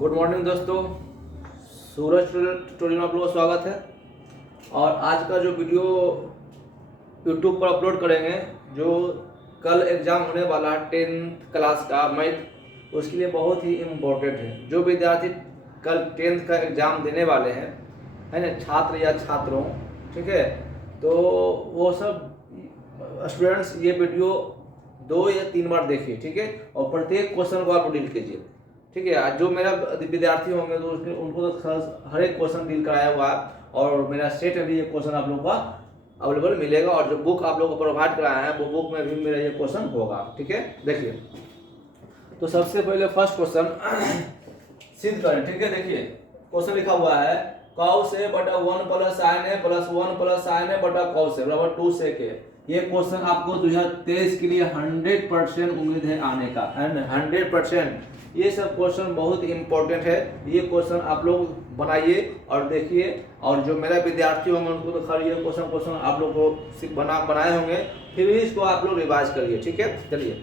Good morning दोस्तों, सूरज tutorial में आप लोगों का स्वागत है। और आज का जो वीडियो यूट्यूब पर अपलोड करेंगे, जो कल एग्ज़ाम होने वाला है 10th क्लास का मैथ, उसके लिए बहुत ही इम्पोर्टेंट है। जो विद्यार्थी कल 10th का एग्ज़ाम देने वाले हैं, है ना, छात्र या छात्रों, ठीक है, तो वो सब स्टूडेंट्स ये वीडियो 2 या 3 बार देखिए, ठीक है, और प्रत्येक क्वेश्चन को आप डील कीजिए, ठीक है। आज जो मेरा विद्यार्थी होंगे तो उनको तो हर एक क्वेश्चन डील कराया हुआ है, और मेरा सेट में भी ये क्वेश्चन आप लोगों का अवेलेबल मिलेगा, और जो बुक आप लोगों को प्रोवाइड कराया है वो बुक में भी मेरा ये क्वेश्चन होगा, ठीक है। देखिए, तो सबसे पहले फर्स्ट क्वेश्चन सिद्ध करें, ठीक है। देखिए क्वेश्चन लिखा हुआ है cos a बटा 1 plus sin a plus 1 plus sin a बटा cos a बराबर 2 sec a। ये क्वेश्चन आपको 2023 के लिए 100% उम्मीद है आने का, है ना, 100%। ये सब क्वेश्चन बहुत इंपॉर्टेंट है। ये क्वेश्चन आप लोग बनाइए और देखिए, और जो मेरा विद्यार्थी होंगे उनको तो खैर ये क्वेश्चन आप लोग को बनाए होंगे, फिर भी इसको आप लोग रिवाइज करिए, ठीक है। चलिए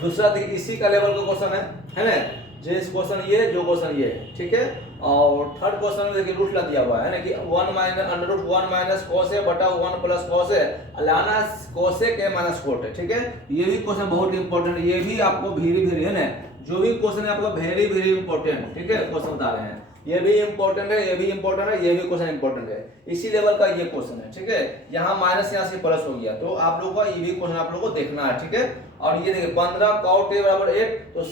दूसरा देखिए, इसी का लेवल का क्वेश्चन है ना, जिस क्वेश्चन ये, जो क्वेश्चन ये, ठीक है। और थर्ड क्वेश्चन में देखिए रूट ला दिया हुआ है ना कि 1 minus under root 1 minus cos a बटा 1 प्लस cos a लाना cos a के माइनस cot है, ठीक है। ये भी क्वेश्चन बहुत इंपॉर्टेंट है, ये भी आपको वेरी है ना, जो भी क्वेश्चन है आपको वेरी इंपॉर्टेंट, ठीक है, क्वेश्चन बता रहे हैं। ये भी इंपॉर्टेंट है, ये भी इंपॉर्टेंट है, ये भी क्वेश्चन इंपॉर्टेंट है। इसी लेवल का ये क्वेश्चन है, ठीक है। यहाँ माइनस यहाँ से प्लस हो गया, तो आप लोगों का ये भी क्वेश्चन आप लोगों को देखना है, ठीक है। और ये देखिए 15 cot a बराबर 8, तो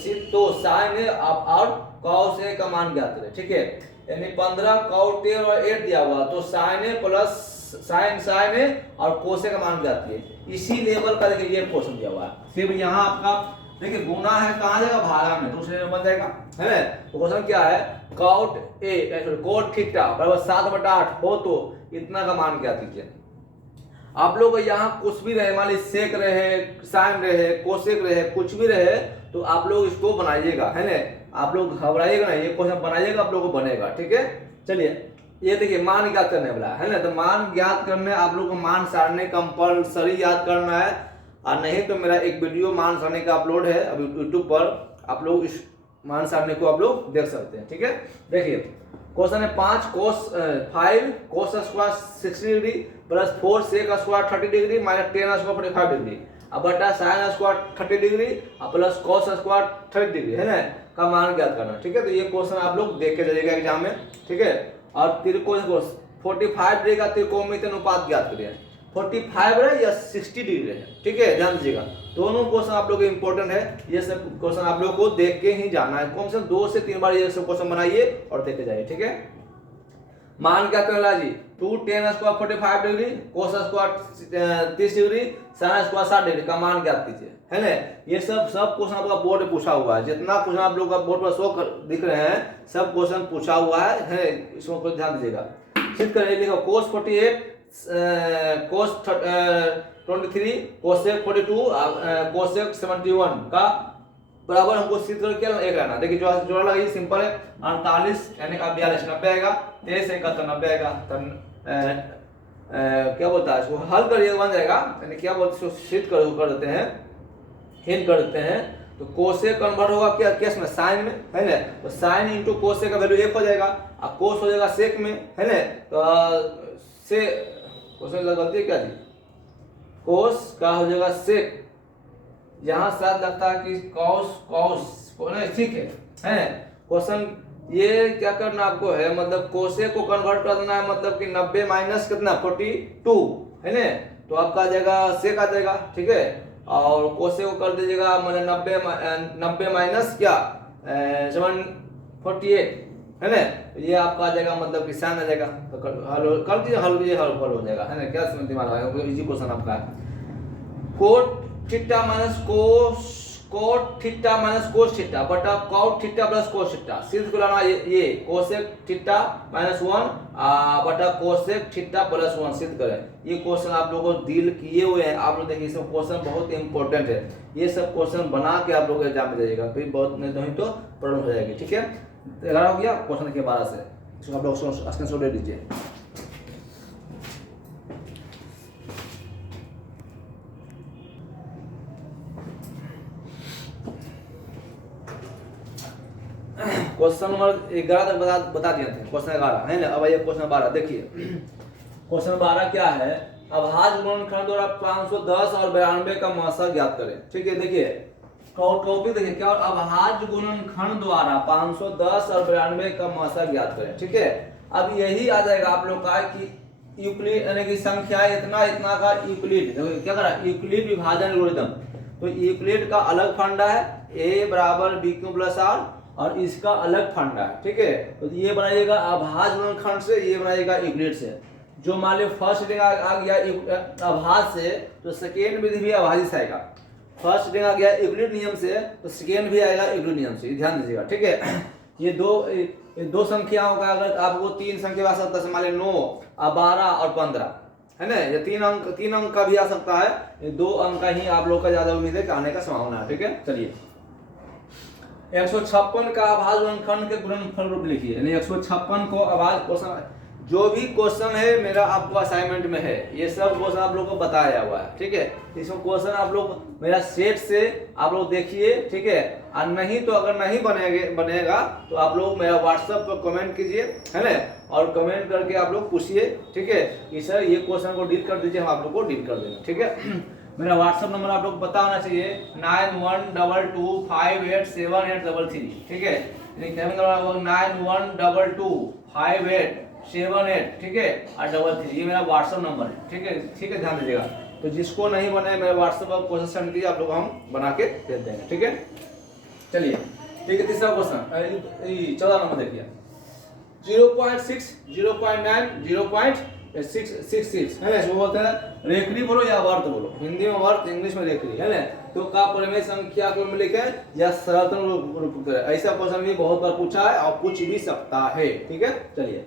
sin a और cos a का मान ज्ञात करें, ठीक है। यानी 15 cot a और 8 दिया हुआ, तो sin a plus sin a और cos a का मान ज्ञात कीजिए। इसी लेवल का देखिए ये क्वेश्चन दिया हुआ है। सिर्फ यहाँ आपका देखिए गुना है, कहाँ जाएगा, भागा में, दूसरे में बन जाएगा, है ना। तो क्वेश्चन क्या है, cot थीटा बराबर 7/8 हो तो इतना का मान क्या कीजिए। आप लोग यहाँ कुछ भी रहे, मान लीजिए सेक रहे, साइन रहे, कोसेक रहे, कुछ भी रहे, तो आप लोग इसको बनाइएगा, है ना। आप लोग घबराइएगा ना, ये क्वेश्चन बनाइएगा, आप लोग को बनेगा, ठीक है। चलिए ये देखिए मान ज्ञात करने वाला है ना, तो मान ज्ञात करने आप लोग को मान सारणी कंपल्सरी याद करना है, और नहीं तो मेरा एक वीडियो मान सारणी का अपलोड है अभी यूट्यूब पर, आप लोग इस मान सारणी को आप लोग देख सकते हैं, ठीक है। देखिए क्वेश्चन है 5 cos square 60 degree plus 4 sec square 30 degree minus 10 square 45 degree अब बटा sin स्क्वायर 30 डिग्री और प्लस cos स्क्वायर 30 डिग्री, है ना, का मान ज्ञात करना, ठीक है। तो ये क्वेश्चन आप लोग देख के जाइएगा एग्जाम में, ठीक है। और त्रिकोण 45 डिग्री का त्रिकोणमिति अनुपात ज्ञात करिए, 45 रहे या 60 डिग्री रहे, ठीक है, ध्यान दीजिएगा। दोनों क्वेश्चन आप लोग इंपॉर्टेंट है, ये सब क्वेश्चन आप लोग को देख के ही जाना है, कम से कम 2 से 3 बार ये सब क्वेश्चन बनाइए और देखते जाइए, ठीक है। मान क्या करना जी, 2 tan square 45 degree, cos square 30 degree, sin square 60 degree का मान ज्ञात कीजिए, है ना। ये सब क्वेश्चन आपका बोर्ड में पूछा हुआ है, जितना क्वेश्चन आप लोग का बोर्ड पर शो दिख रहे हैं, सब क्वेश्चन पूछा हुआ है, इसको ध्यान दीजिएगा। सिद्ध करिए, लिखो cos 48 cos 23 cosec 42 cosec 71 का बराबर हमको सिद्ध करके एक रहना। देखिए जोड़ा लगाइए, सिंपल है, 48 यानी 42 90 आएगा, 23 से 90 आएगा, क्या बोलता है इसको हल करिए बन जाएगा, यानी क्या बोलते हैं सिद्ध कर देते हैं, हिंट कर देते हैं। तो कोसे कन्वर्ट होगा क्या केस में, साइन में, है ना, तो साइन इंटू कोसे का वैल्यू 1 हो जाएगा, और कोस हो जाएगा सेक में, है ना। तो से क्वेश्चन गलती है क्या जी, कोस का हो जाएगा सेक, यहाँ साथ लगता है कि कॉस नहीं, ठीक है। क्वेश्चन ये क्या करना आपको है, मतलब कोसे को कन्वर्ट कर देना है, मतलब कि 90 माइनस कितना 42, है ना, तो आपका आ जाएगा सेक आ जाएगा, ठीक है। और कोसे को कर दीजिएगा, मतलब 90 माइनस क्या 748, है ना, ये आपका आ जाएगा, मतलब कि साइन आ जाएगा। तो हल कर दीजिए, हल हो जाएगा, है ना, क्या समझ दिमाग लगाएगा, इजी क्वेश्चन आपका है। Cot theta minus cot theta minus cos theta बटा cot theta plus cos theta, सिद्ध करना ये कोसेक थीटा माइनस 1 बटा कोसेक थीटा प्लस 1 सिद्ध करें। ये क्वेश्चन आप लोगों को डील किए हुए हैं, आप लोग देखिए सब क्वेश्चन बहुत इंपॉर्टेंट है, ये सब क्वेश्चन बना के आप लोग एग्जाम में जाइएगा, फिर बहुत नहीं तो प्रॉब्लम हो जाएगी, ठीक है। 11 हो गया क्वेश्चन के 12 से, इसको आप लोग स्क्रीनशॉट ले लीजिए। क्वेश्चन नंबर 11 तक बता दिए थे, क्वेश्चन 11 है ना। अब ये क्वेश्चन 12 देखिए। क्वेश्चन 12 क्या है, अभाज्य गुणनखंड द्वारा 510 और 92 का मासा ज्ञात करें। ठीक है, देखिए टॉपिक देखिए क्या, अभाज्य गुणनखंड द्वारा 510 और 92 का मासा ज्ञात करें। ठीक है, अब यही आ जाएगा आप लोग का कि यूक्लिड यानी कि संख्या इतना इतना का यूक्लिड क्या करा, यूक्लिड विभाजन एल्गोरिथम। तो यूक्लिड का अलग फंडा है a बराबर बी क्यू प्लस आर, और इसका अलग फंडा है। ठीक है, तो ये बनाइएगा अभाज्य गुणनखंड से, ये बनाइएगा यूक्लिड से। जो मान लो फर्स्ट रिंग आ गया अभाज्य से, तो सेकेंड विधि भी अभाज्य से आएगा। फर्स्ट रिंग आ गया यूक्लिड नियम से, तो सेकेंड भी आएगा यूक्लिड नियम से, ध्यान दीजिएगा। ठीक है, ये दो संख्याओं का अगर आपको तीन संख्या आ सकता है, मान लीजिए 9 और 12 और 15 है ना, ये तीन अंक का भी आ सकता है, ये 2 अंक का ही आप लोग का ज्यादा उम्मीद है कि आने का संभावना है। ठीक है, चलिए 156 का अभाज्य गुणनखंड के गुणनफल रूप लिखिए, यानी 156 को अभाज्य क्वेश्चन, जो भी क्वेश्चन है मेरा आपको असाइनमेंट में है, ये सब क्वेश्चन आप लोग को बताया हुआ है। ठीक है, इसमें क्वेश्चन आप लोग मेरा सेट से आप लोग देखिए। ठीक है, और नहीं तो अगर नहीं बनेगा तो आप लोग मेरा व्हाट्सएप पर कमेंट कीजिए, है ना, और कमेंट करके आप लोग पूछिए। ठीक है, कि सर ये क्वेश्चन को डील कर दीजिए, हम आप लोग को डील कर देंगे। ठीक है, मेरा व्हाट्सएप नंबर आप लोग पता होना चाहिए 9122587833। ठीक है, 91225878। ठीक है, और 33 ये मेरा व्हाट्सएप नंबर है। ठीक है, ठीक है, ध्यान दीजिएगा। तो जिसको नहीं बने मेरे व्हाट्सएप पर क्वेश्चन सेंड कीजिए, आप लोग हम बना के दे देंगे। ठीक है, चलिए ठीक है, तीसरा क्वेश्चन 14 नंबर देखिए, 0.6 0.9 0.66 है ना, इसको बोलते हैं रेखनी, बोलो या वर्त बोलो, हिंदी में वर्त, इंग्लिश में रेखनी, है ना। तो का परिमेय संख्या को लिखे या सरलतम रूप करें, ऐसा क्वेश्चन भी बहुत बार पूछा है और पूछ भी सकता है। ठीक है, चलिए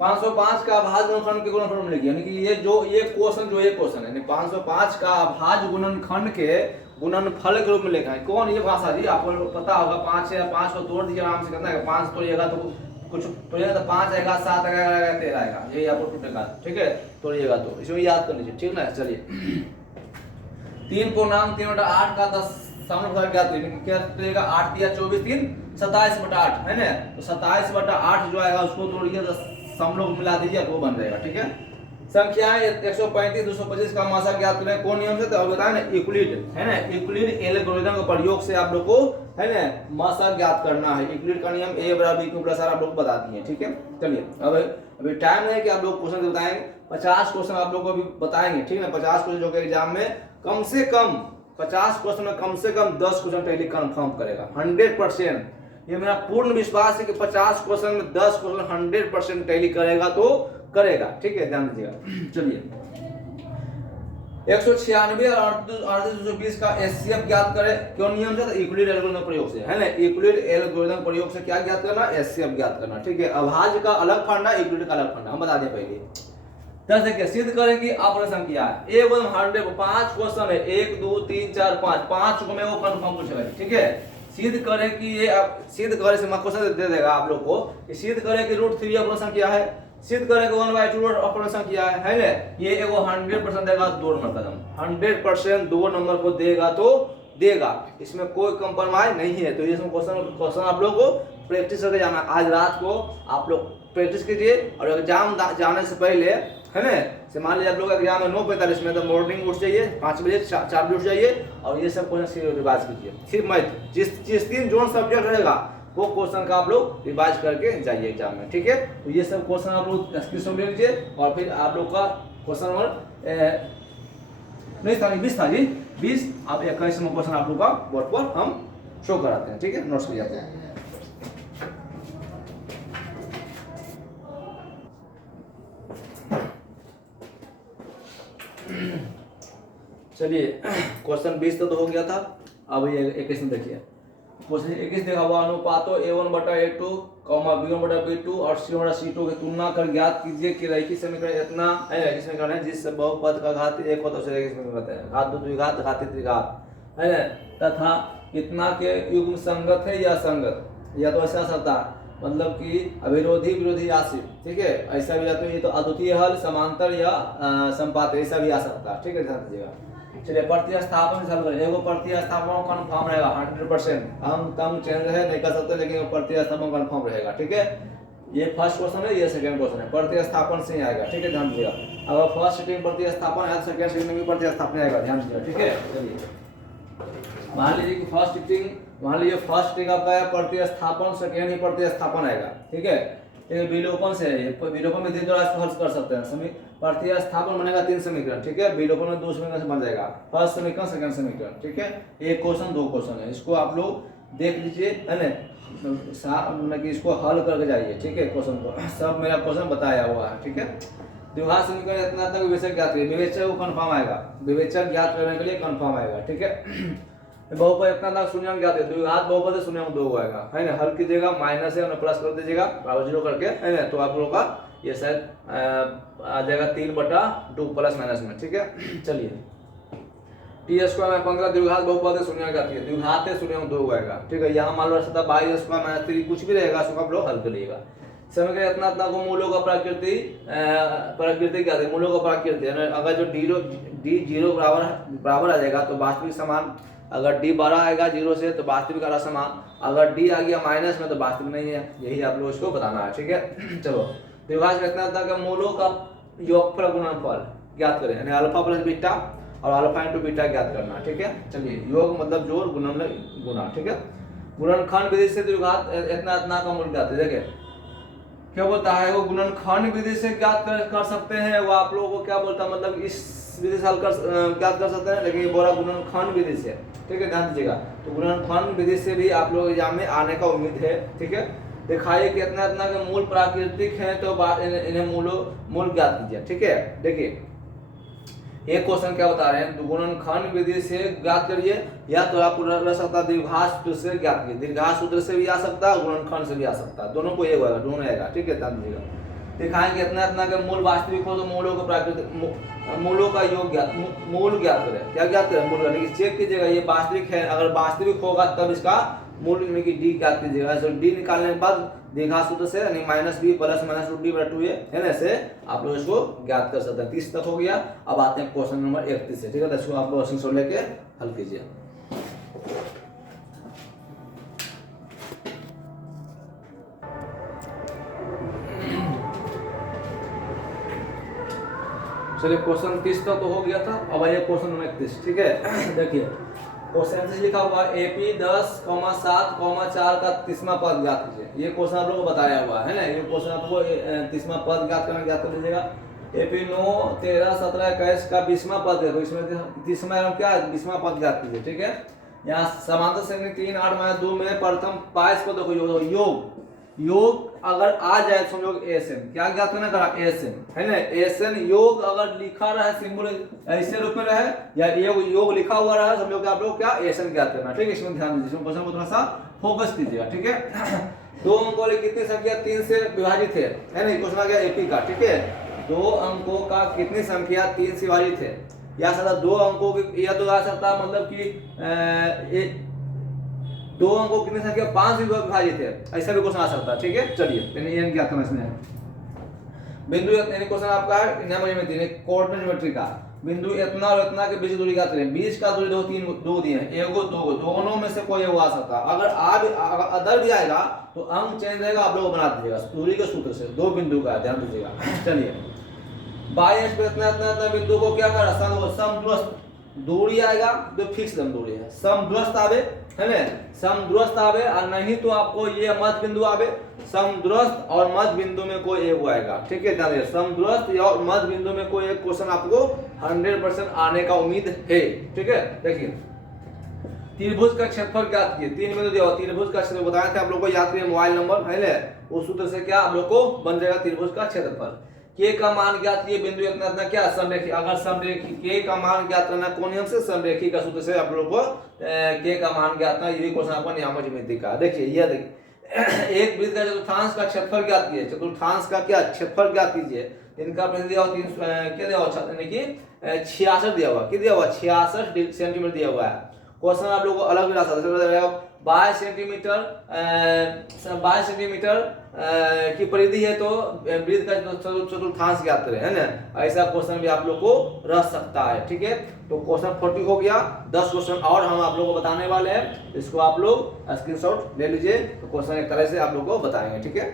505 का अभाज्य गुणनखंड के गुणनफल लिखिए, यानी कि ये क्वेश्चन है 505 का अभाज्य गुणनखंड के गुणनफल के रूप में लिखा है। कौन ये भाषा जी, आपको पता होगा। 5 है, 5 को तोड़ दीजिए आराम से, कितना है 5 तोड़िएगा तो कुछ तोड़िएगा तो 5 आएगा, 7 आएगा, 13 आएगा, यही आपको टूटेगा। ठीक है, तोड़िएगा तो इसमें याद कर लीजिए। ठीक ना, चलिए 3.3/8 का 10 सामने क्या करेगा, 8 दिया 24, 3 27/8 है ना। तो 27/8 जो आएगा उसको तोड़िए, 10 सम लोग मिला दीजिए, वो बन जाएगा। ठीक है, संख्याएं 135 225 का मासा ज्ञात करें कौन नियम से, तो बताए ना यूक्लिड, है ना, यूक्लिड एल्गोरिथम के प्रयोग से आप लोग को, है ना, मासा ज्ञात करना है। यूक्लिड का नियम a बराबर b क्यू प्लस r आप लोग को बता दिए। ठीक है, चलिए अभी टाइम है कि आप लोग क्वेश्चन बताएंगे, 50 क्वेश्चन आप लोग को अभी बताएंगे। ठीक है, 50 क्वेश्चन जो कि एग्जाम में कम से कम 50 क्वेश्चन में कम से कम 10 क्वेश्चन टैली कंफर्म करेगा 100%। ये मेरा पूर्ण विश्वास है कि 50 क्वेश्चन में 10 क्वेश्चन 100% टैली करेगा तो करेगा। ठीक है, ध्यान दीजिएगा। चलिए 196 और 38 का एचसीएफ ज्ञात करें क्यों नियम से, यूक्लिड एल्गोरिथम प्रयोग से, है ना। यूक्लिड एल्गोरिथम प्रयोग से क्या ज्ञात करना, एचसीएफ ज्ञात करना। ठीक है, अभाज्य का अलग फंडा, यूक्लिड का अलग फंडा हम बता दें पहले। दस देखिए सिद्ध करें कि ऑपरेशन किया है, एक 100 5 क्वेश्चन है, 1 2 3 4 5 को में वो कंफर्म पूछेगा। ठीक है, सिद्ध करें कि ये सिद्ध करे से क्वेश्चन दे देगा आप लोग को कि सिद्ध करें कि √3 ऑपरेशन किया है, सिद्ध करें कि 1/2 ऑपरेशन किया है ना। ये एगो 100% देगा 2 नंबर कदम, 100% 2 नंबर को देगा तो देगा, इसमें कोई कंप्रोमाइज नहीं है। तो ये क्वेश्चन आप लोग को प्रैक्टिस करके जाना, आज रात को आप लोग प्रैक्टिस कीजिए, और एग्जाम जाने से पहले, है ना, से मान लीजिए आप लोग एग्जाम है 9:45 में, तो मॉर्निंग उठ जाइए 5 बजे 4 बजे उठ जाइए, और ये सब क्वेश्चन रिवाइज कीजिए। सिर्फ मैथ जिस दिन जोन सब्जेक्ट रहेगा वो क्वेश्चन का आप लोग रिवाइज करके जाइए एग्जाम में। ठीक है, तो ये सब क्वेश्चन आप लोग स्क्रीनशॉट ले लीजिए, और फिर आप लोग का क्वेश्चन नंबर नहीं था 20 था जी, 20 आप 21 क्वेश्चन आप लोग का बोर्ड पर हम शो कराते हैं। ठीक है, नोट्स ले जाते हैं। चलिए क्वेश्चन 20 तो हो गया था, अब ये 21 में देखिए। क्वेश्चन 21 देखा हुआ, अनुपातों a1/a2, b1/b2 और c1/c2 की तुलना कर ज्ञात कीजिए कि रैखिक समीकरण इतना है, रैखिक समीकरण है जिससे बहुपद का घात 1 होता है उसे रैखिक समीकरण कहते हैं। घात 2 द्विघात घातीय त्रिघात है ना, तथा इतना के युग्म संगत है या संगत, या तो ऐसा सकता है मतलब कि अविरोधी विरोधी राशि। ठीक है, ऐसा भी, या तो ये तो अद्वितीय हल, समांतर या संपात, ऐसा भी आ सकता है। ठीक है, ध्यान दीजिएगा। चलिए प्रतिस्थापन से हल करें। एगो प्रतिस्थापन कन्फर्म रहेगा 100%, हम तंग चेंज है नहीं कर सकते, लेकिन प्रतिस्थापन कन्फर्म रहेगा। ठीक है, ये फर्स्ट क्वेश्चन है, ये सेकंड क्वेश्चन है, प्रतिस्थापन से ही आएगा। ठीक है, ध्यान दीजिएगा। अगर फर्स्ट सिटिंग प्रतिस्थापन है, सेकंड सिटिंग में भी प्रतिस्थापन आएगा, ध्यान दीजिएगा। ठीक है, चलिए मान लीजिए कि फर्स्ट सिटिंग, मान लीजिए फर्स्ट सिटिंग आपका है प्रतिस्थापन, सेकंड ही प्रतिस्थापन आएगा। ठीक है, ये विलोपन से है, विलोपन में तीन राशि हल कर सकते हैं। प्रतिस्थापन बनेगा 3 समीकरण। ठीक है, विलोपन में 2 समीकरण से बन जाएगा, फर्स्ट समीकरण सेकंड समीकरण। ठीक है, एक क्वेश्चन 2 क्वेश्चन है, इसको आप लोग देख लीजिए, है ना, मतलब कि इसको हल करके जाइए। ठीक है, क्वेश्चन को सब मेरा क्वेश्चन बताया हुआ है। ठीक है, द्विघात समीकरण इतना तक विवेचक ज्ञात करिए, विवेचक को कंफर्म आएगा, विवेचक ज्ञात करने के लिए कंफर्म आएगा। ठीक है, बहुपद इतना तक शून्य ज्ञात है, द्विघात बहुपद शून्य 2 आएगा, है ना, हल कीजिएगा, माइनस है प्लस कर दीजिएगा बराबर 0 करके, है ना, तो आप लोगों का ये शायद आ जाएगा 3/2 प्लस माइनस में। ठीक है, चलिए टी स्क्वायर में 15 द्विघात बहुपद शून्य ज्ञात है, द्विघात है शून्य 2 आएगा। ठीक है, यहाँ मान लो 22 स्क्वायर माइनस 3 कुछ भी रहेगा, उसको आप लोग हल करिएगा। समीकरण इतना इतना को मूलों का प्रकृति क्या है, मूलों का प्रकृति है। अगर जो डी 0 बराबर आ जाएगा तो वास्तविक समान, अगर डी बड़ा आएगा 0 से तो वास्तविक आधा समान, अगर डी आ गया माइनस में तो वास्तविक नहीं है। यही आप लोग इसको बताना है। ठीक है, चलो द्विघात में इतना तक मूलों का योगफल गुणनफल ज्ञात करें, यानी अल्फा प्लस बीटा और अल्फा इंटू बीटा ज्ञात करना। ठीक है, चलिए योग मतलब जोड़, गुणन गुना। ठीक है, गुणनखंड विधि से द्विघात इतना इतना का मूल ज्ञात है। देखिए क्या बोलता है, वो गुणनखंड विधि से ज्ञात कर सकते हैं, वो आप लोगों को क्या बोलता है, मतलब इस विधि से हल कर ज्ञात कर सकते हैं, लेकिन ये बोला गुणनखंड विधि से। ठीक है, ध्यान दीजिएगा, तो गुणनखंड विधि से भी आप लोग एग्जाम में आने का उम्मीद है। ठीक है, दिखाइए कि इतना इतना के मूल प्राकृतिक है, तो इन्हें मूल ज्ञात कीजिए। ठीक है, देखिए एक क्वेश्चन क्या बता रहे हैं, गुणनखंड विधि से ज्ञात करिए, या तो आप रह सकता है द्विघात सूत्र से ज्ञात करिए, द्विघात सूत्र से भी आ सकता है, गुणनखंड से भी आ सकता है, दोनों को एक होगा, दोनों आएगा। ठीक है, ध्यान दीजिएगा, दिखाएंगे इतना इतना के मूल वास्तविक हो तो मूलों का प्राकृतिक, मूलों का योग ज्ञात, मूल ज्ञात करें। क्या ज्ञात करें, मूल, लेकिन चेक कीजिएगा ये वास्तविक है, अगर वास्तविक होगा तब इसका मूल में की डी ज्ञात कीजिएगा। तो डी निकालने के बाद द्विघात सूत्र से यानी minus B plus minus root D बटा 2 है ना, ऐसे आप लोग इसको ज्ञात कर सकते हैं। 30 तक हो गया, अब आते हैं क्वेश्चन नंबर 31 से। ठीक है, तो इसको आप लोग स्क्रीनशॉट लेके हल कीजिए। चलिए क्वेश्चन 30 तक तो हो गया था, अब आइए क्वेश्चन नंबर 31। ठीक है, देखिए क्वेश्चन से लिखा हुआ AP 10,7,4 का 30वां पद ज्ञात कीजिए। ये क्वेश्चन आप लोगों को बताया हुआ है ना, ये क्वेश्चन आपको 30वां पद ज्ञात कर लीजिएगा। AP 9, 13, 17, 21 का 20वां पद है, इसमें 30वां क्या है, 20वां पद ज्ञात कीजिए। ठीक है, यहाँ समांतर श्रेणी 3, 8, 2 में प्रथम 22 को देखो, योग अगर आ जाए तो समझो एसएन, क्या ज्ञात करना करा, एसएन, है ना, एसएन योग अगर लिखा रहे सिंबल ऐसे रूप में रहे या योग लिखा हुआ रहा, समझो कि आप लोग क्या एसएन ज्ञात करना। ठीक है, इसमें ध्यान दीजिए, क्वेश्चन को थोड़ा सा फोकस कीजिएगा। ठीक है, 2 अंकों वाली कितनी संख्या 3 से विभाजित है ना, क्वेश्चन आ गया एपी का। ठीक है, 2 अंकों का कितनी संख्या 3 से विभाजित है, या सकता 2 अंकों की, या तो आ सकता मतलब कि 2 अंकों कितनी संख्या 5 से विभाजित है, ऐसा भी क्वेश्चन आ सकता है। ठीक है, चलिए ये क्या करना इसमें, बिंदु यानी क्वेश्चन आपका है कोऑर्डिनेट ज्योमेट्री का, बिंदु इतना और इतना के बीच दूरी क्या करें, बीच का दूरी दो दिए हैं, एगो दो, दोनों में से कोई एगो आ सकता है। अगर अदर भी आएगा तो अंक चेंज रहेगा, आप लोग बना दीजिएगा दूरी के सूत्र से, 2 बिंदु का ध्यान दीजिएगा। चलिए बाई एच पे इतना इतना बिंदु को क्या कर, समदूरस्थ दूरी आएगा, जो फिक्स दूरी है, समदूरस्थ आवे, है ना, समदूरस्थ आवे, और नहीं तो आपको ये मध्य बिंदु आवे, समदूरस्थ और मध्य बिंदु में कोई एक आएगा। ठीक है, ध्यान दीजिए, समदूरस्थ और मध्य बिंदु में कोई एक क्वेश्चन आपको 100% आने का उम्मीद है। ठीक है, देखिए त्रिभुज का क्षेत्रफल ज्ञात कीजिए, 3 बिंदु दिया, त्रिभुज का क्षेत्रफल बताया था आप लोग को, याद करिए मोबाइल नंबर है ना, उस सूत्र से क्या आप लोग को बन जाएगा त्रिभुज का क्षेत्रफल। के का मान ज्ञात किए, बिंदु इतना इतना क्या समरेखी, अगर समरेखी के का मान ज्ञात करना कौन नियम से, समरेखी का सूत्र से आप लोगों को के का मान ज्ञात करना, ये भी क्वेश्चन आपका नियामक ज्यामिति का। देखिए ये देखिए एक वृत्त का चतुर्थांश का क्षेत्रफल ज्ञात कीजिए, चतुर्थांश का क्या क्षेत्रफल ज्ञात कीजिए, इनका प्रश्न दिया हुआ 3 क्या दिया हुआ, यानी कि 66 दिया हुआ, क्या दिया हुआ 66 सेंटीमीटर दिया हुआ है। क्वेश्चन आप लोगों को अलग भी ला सकते हैं, 22 सेंटीमीटर की परिधि है तो वृत्त का चतुर्थांश ज्ञात करें, है ना। ऐसा क्वेश्चन भी आप लोग को रह सकता है, ठीक है। तो क्वेश्चन 40 हो गया। 10 क्वेश्चन और हम आप लोग को बताने वाले हैं, इसको आप लोग स्क्रीनशॉट ले लीजिए। तो क्वेश्चन एक तरह से आप लोग को बताएंगे, ठीक है।